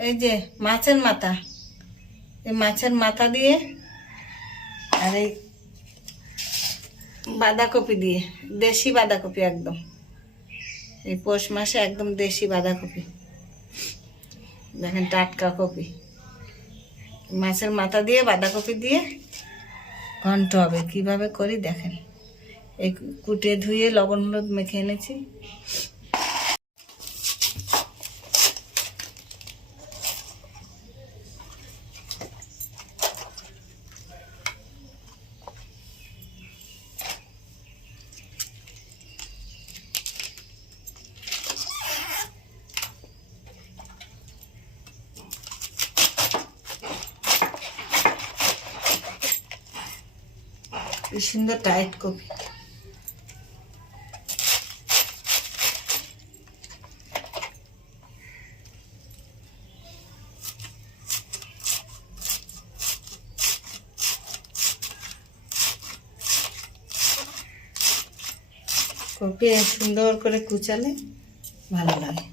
এই যে মাছের মাথা, এই মাছের মাথা দিয়ে আর এই বাঁধাকপি দিয়ে, দেশি বাঁধাকপি একদম, এই পৌষ মাসে একদম দেশি বাঁধাকপি, দেখেন টাটকা কপি, মাছের মাথা দিয়ে বাঁধাকপি দিয়ে ঘন্ট হবে। কিভাবে করি দেখেন, এই কুটে ধুয়ে লবণ হলুদ মেখে এনেছি। কি সুন্দর টাইট কপি। কপি সুন্দর করে কুচালে ভালো লাগে।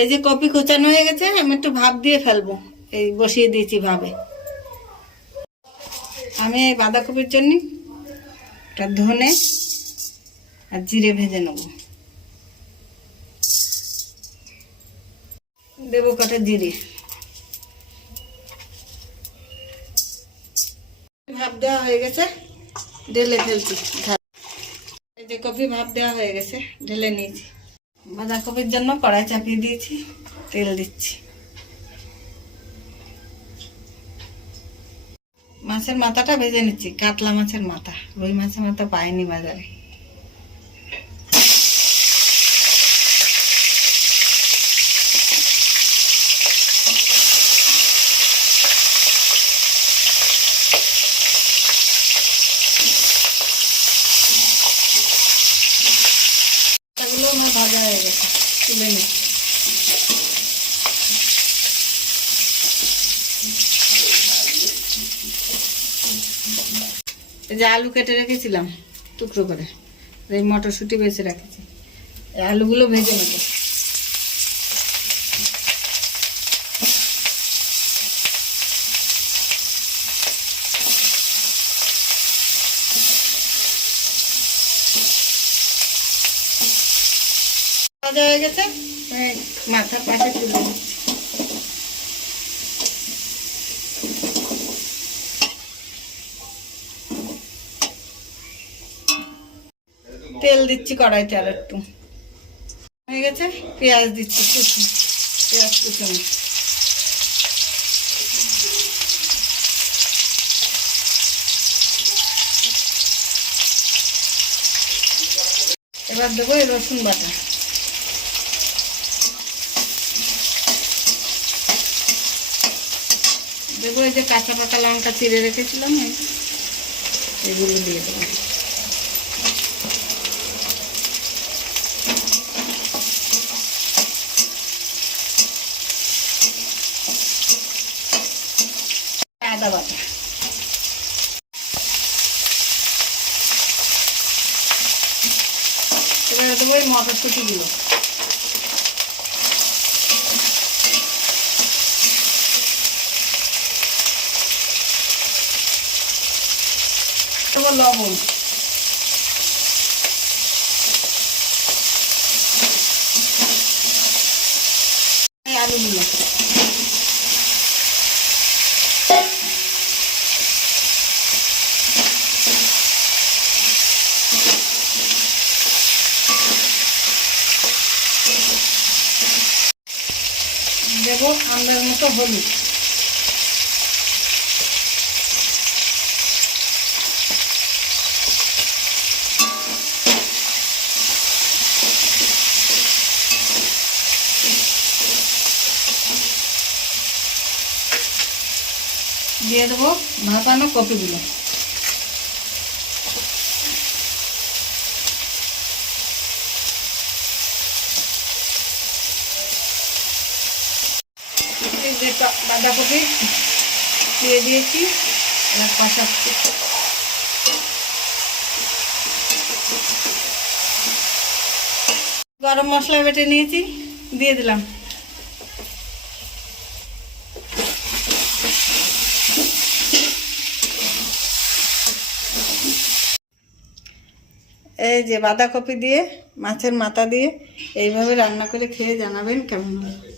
এই যে কপি কুচানো হয়ে গেছে, আমি একটু ভাপ দিয়ে ফেলবো, এই বসিয়ে দিয়েছি ভাবে। আমি এই বাঁধাকপির জন্য একটা ধনে আর জিরে ভেজে নেব, দেবো কটা জিরে। ভাপ দেওয়া হয়ে গেছে, ঢেলে ফেলছি। এই যে কপি ভাপ দেওয়া হয়ে গেছে, ঢেলে নিয়েছি। বাঁধাকপির জন্য কড়াই চাপিয়ে দিয়েছি, তেল দিচ্ছি। মাছের মাথাটা ভেজে নিচ্ছি, কাতলা মাছের মাথা, রুই মাছের মাথা পাইনি বাজারে। এগুলো আমার ভাজা হয়ে গেছে, তুলে নিচ্ছি। এই যে আলু কেটে রেখেছিলাম টুকরো করে, এই মটরশুঁটি বেছে রেখেছি, এই আলুগুলো ভেজে নেব। ভাজা হয়ে গেছে, মাথার পাশে তুলে দিচ্ছি। তেল দিচ্ছি কড়াইতে, আর একটু হয়ে গেছে। পেঁয়াজ দিচ্ছি কুচি, পেঁয়াজ কুচুন। এবার দেবো এই রসুন বাটা, দেবো এই যে কাঁচা পাকা লঙ্কা চিড়ে রেখেছিলাম, এগুলো দিয়ে দেবো। আদা বাটা, এবার দেবো এই মটরশুঁটিগুলো, দেবো লবণ, আলুগুলো, দেবো আন্দাজ মতো হলুদ, দিয়ে দেবো ভাপানো কপিগুলো। এই যে বাঁধাকপি দিয়ে দিয়েছি, এবার কষাচ্ছি। গরম মশলা বেটে নিয়েছি, দিয়ে দিলাম। এই যে বাঁধাকপি দিয়ে মাছের মাথা দিয়ে এইভাবে রান্না করে খেয়ে জানাবেন কেমন হয়।